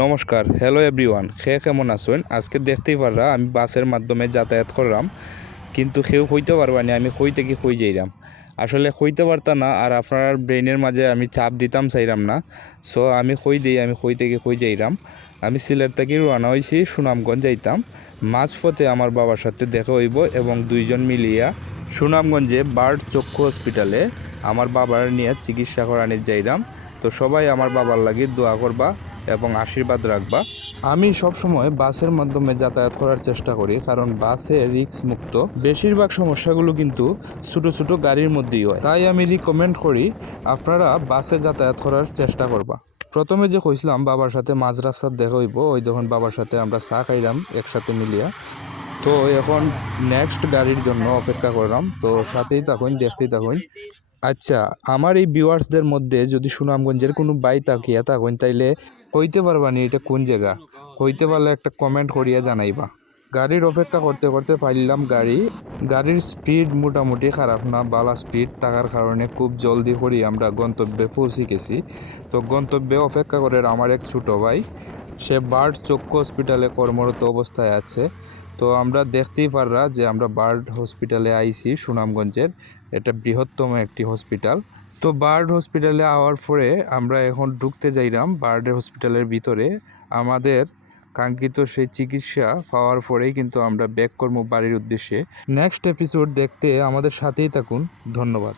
নমস্কার, hello everyone. কেমন আছেন? আজকে দেখতেই পাররা আমি বাসের মাধ্যমে যাতায়াত করলাম, কিন্তু কেউ হইতে পারবা না আমি কই থেকে কই যাইরাম। আসলে হইতে পারতাম না, আর আপনার ব্রেনের মাঝে আমি চাপ দিতাম চাইরাম না। সো আমি কই দিই আমি কই থেকে কই যাইরাম। আমি সিলেট থেকে রওনা হয়েছি, সুনামগঞ্জ যাইতাম। মাঝপথে আমার বাবার সাথে দেখা হইব এবং দুইজন মিলিয়া সুনামগঞ্জে বার্ড চক্ষু হসপিটালে আমার বাবার নিয়ে চিকিৎসা করানির যাইরাম। তো সবাই আমার বাবার লাগি দোয়া করবা এবং আশীর্বাদ রাখবা। আমি সবসময় বাসের মাধ্যমে যাতায়াত করার চেষ্টা করি, কারণ বাসে রিস্ক মুক্ত। বেশিরভাগ সমস্যাগুলো কিন্তু ছোটো ছোটো গাড়ির মধ্যেই হয়, তাই আমি রিকমেন্ড করি আপনারা বাসে যাতায়াত করার চেষ্টা করবা। প্রথমে যে কইছিলাম বাবার সাথে মাঝ রাস্তার দেখা হইব, ওই দেখুন বাবার সাথে আমরা চা খাইলাম একসাথে মিলিয়া। তো এখন নেক্সট গাড়ির জন্য অপেক্ষা করলাম, তো সাথেই থাকুন, দেখতেই থাকুন। আচ্ছা, আমার এই ভিউয়ার্সদের মধ্যে যদি সুনামগঞ্জের কোনো বাই তাকিয়া থাকুন, তাইলে কইতে পারবানি এটা কোন জায়গা? কইতে পারলে একটা কমেন্ট করিয়া জানাইবা। গাড়ির অপেক্ষা করতে করতে পাইলাম গাড়ির স্পিড মোটামুটি খারাপ না, বালা স্পিড থাকার কারণে খুব জলদি করে আমরা গন্তব্যে পৌঁছে গেছি। তো গন্তব্যে অপেক্ষা করে আমার এক ছোটো ভাই, সে বার্ড চক্ষু হসপিটালে কর্মরত অবস্থায় আছে। তো আমরা দেখতেই পাররা যে আমরা বার্ড হসপিটালে আইছি সুনামগঞ্জের। এটা বৃহত্তম একটি হসপিটাল। তো বার্ড হসপিটালে আওয়ার পরে আমরা এখন ঢুকতে যাইলাম বার্ড হসপিটালের ভিতরে। আমাদের কাঙ্ক্ষিত সেই চিকিৎসা পাওয়ার পরেই কিন্তু আমরা ব্যাক করবো বাড়ির উদ্দেশ্যে। নেক্সট এপিসোড দেখতে আমাদের সাথেই থাকুন। ধন্যবাদ।